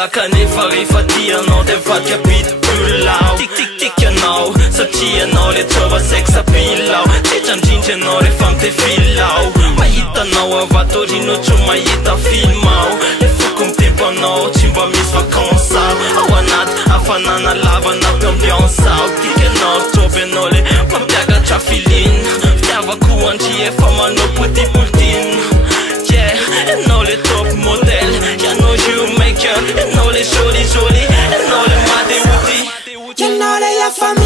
la kanefa rehefa tianao de vadika pitolao Tik anao satria anao le tsova sexapilao Tsetrandrindry anao rehefa mitefilao Mahitanao avatorino tso mahita filmao Le foko mitempo anao tsy mba misy vacances ao anaty hafanana lavana ambiance ao Tika anao tsoby anao le mampiakatra filin Fitiavako andry efa manao potipolitine Yeah, anao le top model Anao you maker Anao le joli, anao le madeuti Y'en a les femmes